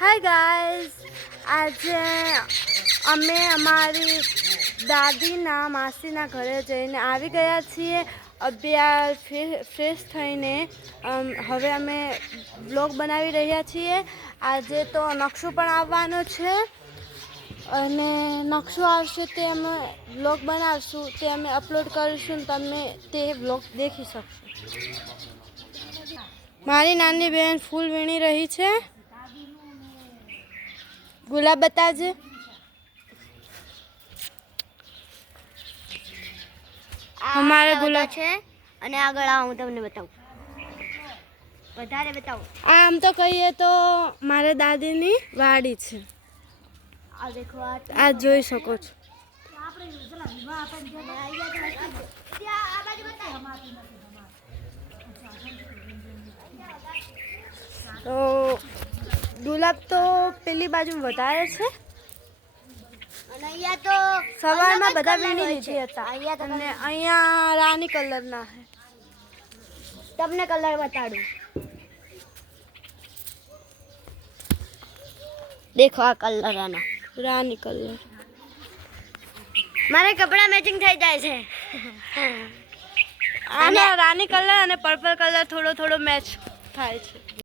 Hi guys, આજે અમે અમારી દાદીના માસીના ઘરે જઈને આવી ગયા છીએ. અભ્યાસ ફ્રેશ થઈને હવે અમે બ્લોગ બનાવી રહ્યા છીએ. આજે તો નકશો પણ આવવાનો છે અને નકશો આવશે તે અમે બ્લોગ બનાવશું, તે અમે અપલોડ કરીશું, તમે તે બ્લોગ દેખી શકશો. મારી નાની બહેન ફૂલ વીણી રહી છે. ગુલાબ બતાવજે. અમારે ગુલાબ છે અને આગળ હું તમને બતાવું, વધારે બતાવું. આમ તો કહીએ તો મારે દાદીની વાડી છે. આ દેખો, આ જોઈ શકો છો. તો ગુલાબ તો પેલી બાજુ વધારે છે અને અહીંયા તો સવારમાં બધા વીણી લીધી હતા. અને અહીંયા રાની કલરના છે. તમને કલર બતાડું. દેખો આ કલર, આના રાની કલર. મારે કપડાં મેચિંગ થઈ જાય છે. આના રાની કલર અને પર્પલ કલર થોડો થોડો મેચ થાય છે.